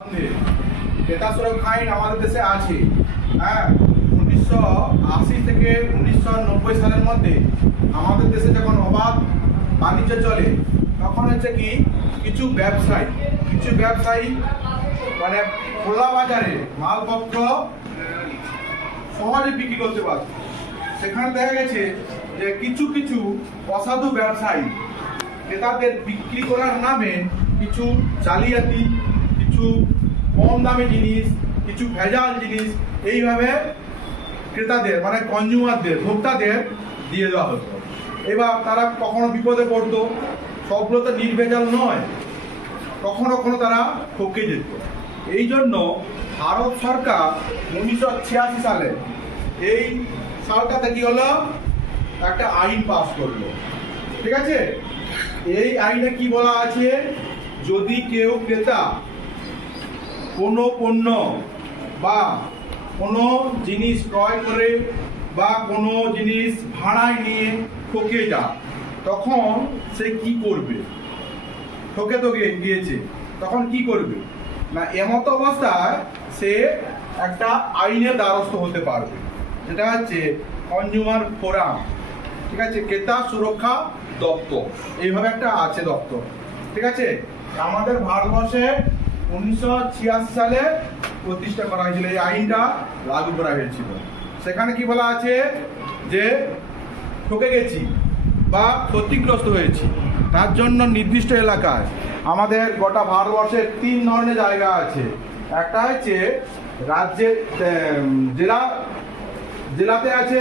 ক্রেতা সুরক্ষা আইন আমাদের দেশে আছে। হ্যাঁ, 1980 থেকে 1990 সালের মধ্যে আমাদের দেশে যখন অবাধ বাণিজ্য চলে তখন হচ্ছে কি কিছু ব্যবসায়ী মানে খোলা বাজারে মালপত্র সহজে বিক্রি করতে পারে। সেখানে দেখা গেছে যে কিছু অসাধু ব্যবসায়ী ক্রেতাদের বিক্রি করার নামে কিছু জালিয়াতি, কিছু কম দামি জিনিস, কিছু ভেজাল জিনিস এইভাবে ক্রেতাদের মানে কনজিউমারদের ভোক্তাদের দিয়ে দেওয়া হতো। এবার তারা কখনো বিপদে পড়তো, সবগুলো তো নির্ভেজাল নয়, কখনো তারা ঠকে যেত। এই জন্য ভারত সরকার 1986 সালে এই সালটাতে কি হলো, একটা আইন পাস করলো। ঠিক আছে, এই আইনে কি বলা আছে, যদি কেউ ক্রেতা কোনো পণ্য বা কোনো জিনিস ক্রয় করে বা কোনো জিনিস ভাড়ায় নিয়ে ঠকে যায় তখন সে কি করবে, ঠকে গিয়েছে তখন কি করবে না, এমত অবস্থায় সে একটা আইনের দ্বারস্থ হতে পারবে, যেটা হচ্ছে কনজিউমার ফোরাম। ঠিক আছে, ক্রেতা সুরক্ষা দপ্তর এইভাবে একটা আছে দপ্তর। ঠিক আছে, আমাদের ভারতবর্ষে 1986 সালে প্রতিষ্ঠা করা হয়েছিল, এই আইনটা লাগু করা হয়েছিল। সেখানে কি বলা আছে যে ঠকে গেছি বা ক্ষতিগ্রস্ত হয়েছি তার জন্য নির্দিষ্ট এলাকায় আমাদের গোটা ভারতবর্ষে 3 ধরনের জায়গা আছে। একটা হচ্ছে রাজ্যে জেলাতে আছে,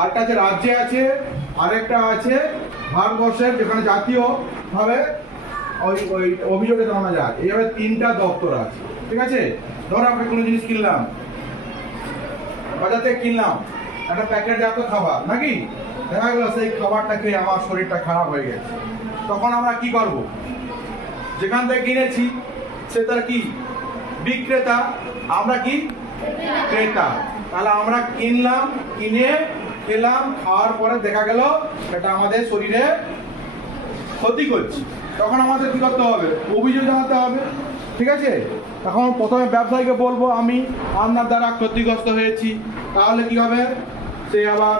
আরেকটা আছে রাজ্যে আছে, আরেকটা আছে ভারতবর্ষের যেখানে জাতীয়ভাবে ওই অভিযোগে জানা যায়। এইভাবে 3টা দপ্তর আছে। ঠিক আছে, ধরো আপনি কোনো জিনিস কিনলাম, বাজার থেকে কিনলাম একটা প্যাকেটজাত খাবার, নাকি দেখা গেল সেই খাবারটা খেয়ে আমার শরীরটা খারাপ হয়ে গেছে, তখন আমরা কি করব, যেখান থেকে কিনেছি সে তার কি বিক্রেতা, আমরা কি ক্রেতা। তাহলে আমরা কিনে খেলাম, খাওয়ার পরে দেখা গেল সেটা আমাদের শরীরে ক্ষতি করছে, তখন আমাদের কি করতে হবে, অভিযোগ জানাতে হবে। ঠিক আছে, এখন প্রথমে ব্যবসায়ীকে বলবো আমি আপনার দ্বারা ক্ষতিগ্রস্ত হয়েছি, তাহলে কি হবে, সে আবার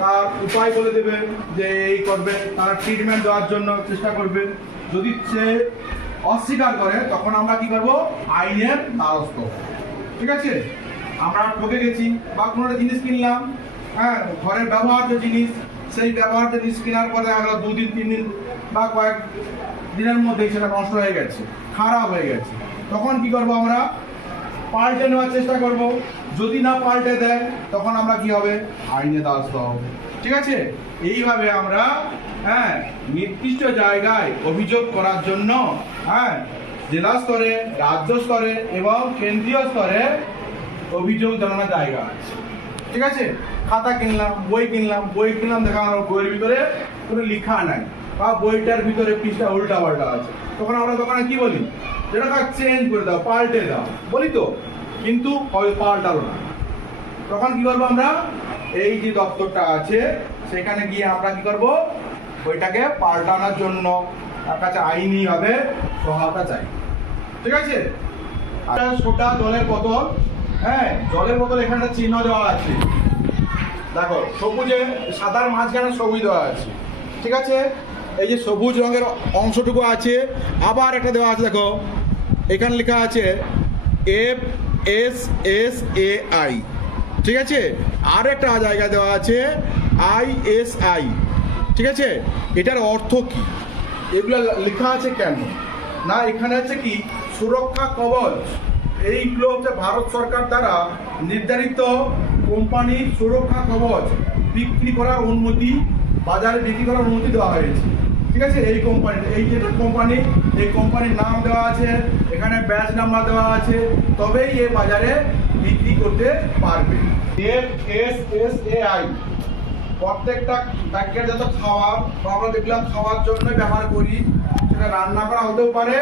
তার উপায় বলে দেবে যে এই করবে, তার ট্রিটমেন্ট দেওয়ার জন্য চেষ্টা করবে। যদি সে অস্বীকার করে তখন আমরা কি করবো, আইনের দ্বারস্থ। ঠিক আছে, আমরা ঠকে গেছি বা কোনো একটা জিনিস কিনলাম, হ্যাঁ ঘরের ব্যবহার্য জিনিস, সেই ব্যবহার্য জিনিস কেনার পরে আমরা 2 দিন 3 দিন বা কয়েক দিনের মধ্যেই সেটা নষ্ট হয়ে গেছে, খারাপ হয়ে গেছে, তখন কি করব, আমরা পাল্টে নেওয়ার চেষ্টা করব। যদি না পাল্টে দেয় তখন আমরা কি হবে, আইনে দ্বারস্থ হবে। ঠিক আছে, এইভাবে আমরা নির্দিষ্ট জায়গায় অভিযোগ করার জন্য জেলা স্তরে, রাজ্য স্তরে এবং কেন্দ্রীয় স্তরে অভিযোগ জানানোর জায়গা আছে। ঠিক আছে, খাতা কিনলাম, বই কিনলাম, দেখা গেল বইয়ের ভিতরে কোনো লেখা নাই বা বইটার ভিতরে পৃষ্ঠা উল্টা পাল্টা আছে, তখন আমরা দোকানে কি বলি, যেটা চেঞ্জ করে দাও, পাল্টে দাও বলি তো, কিন্তু পাল্টালো না, তখন কি করবো, আমরা এই যে দপ্তরটা আছে সেখানে গিয়ে আমরা কি করব, বইটাকে পাল্টানোর জন্য তার কাছে আইনিভাবে সহায়তা চাই। ঠিক আছে, সোটা জলের বোতল, জলের বোতল এখানে চিহ্ন দেওয়া আছে, দেখো সবুজে সাদার মাঝখানে সবুজ দেওয়া আছে। ঠিক আছে, এই যে সবুজ রঙের অংশটুকু আছে, আবার একটা দেওয়া আছে, দেখো এখানে লেখা আছে FSSAI। ঠিক আছে, আর একটা জায়গায় দেওয়া আছে ISI। ঠিক আছে, এটার অর্থ কি, এগুলো লেখা আছে কেন না, এখানে আছে কি সুরক্ষা কবচ, এইগুলো হচ্ছে ভারত সরকার দ্বারা নির্ধারিত কোম্পানির সুরক্ষা কবচ বিক্রি করার অনুমতি, বাজারে বিক্রি করার অনুমতি দেওয়া হয়েছে। ঠিক আছে, এই কোম্পানি, এই যেটা কোম্পানি, এই কোম্পানির নাম দেওয়া আছে, এখানে ব্যাচ নাম্বার দেওয়া আছে, তবেই এই বাজারে বিক্রি করতে পারবে। FSSAI প্রত্যেকটা প্যাকেটজাত খাবার আমরা দেখলাম খাওয়ার জন্য ব্যবহার করি, সেটা রান্না করা হতেও পারে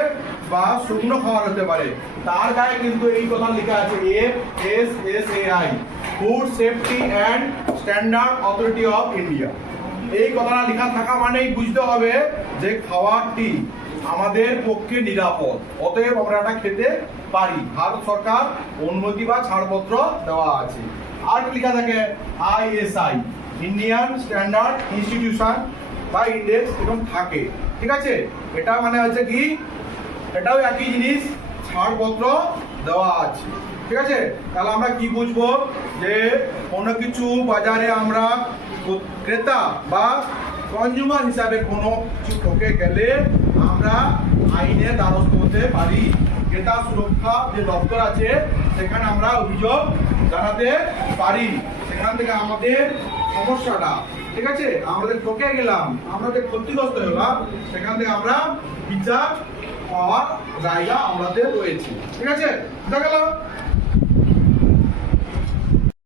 বা শুকনো খাবার হতে পারে, তার গায়ে কিন্তু এই কথা লেখা আছে FSSAI, food safety and standard authority of India. এই কথাটা লেখা থাকা মানেই বুঝতে হবে যে খাবারটি আমাদের পক্ষে নিরাপদ, অতএব আমরা এটা খেতে পারি। ভারত সরকার অনুমতি বা ছাড়পত্র দেওয়া আছে। আর কি লেখা থাকে? ISI, ইন্ডিয়ান স্ট্যান্ডার্ড ইনস্টিটিউশন বা ইন্ডেক্স, এরকম থাকে। ঠিক আছে, এটা মানে হচ্ছে কি, এটাও একই জিনিস, ছাড়পত্র দেওয়া আছে। ঠিক আছে, তাহলে আমরা কি বুঝবো? যে কোনো কিছু বাজারে আমরা ক্রেতা বা কনজিউমার হিসাবে কোনো কিছু ঠকে গেলে আমরা আইনের দ্বারস্থ হতে পারি। ক্রেতা সুরক্ষা যে দপ্তর আছে সেখানে আমরা অভিযোগ জানাতে পারি। সেখান থেকে আমাদের সমস্যাটা, ঠিক আছে, আমাদের ঠকে গেলাম, আমরা যে ক্ষতিগ্রস্ত হলাম, সেখান থেকে আমরা বিচার পাওয়ার জায়গা আমাদের রয়েছে। ঠিক আছে, বুঝা গেল?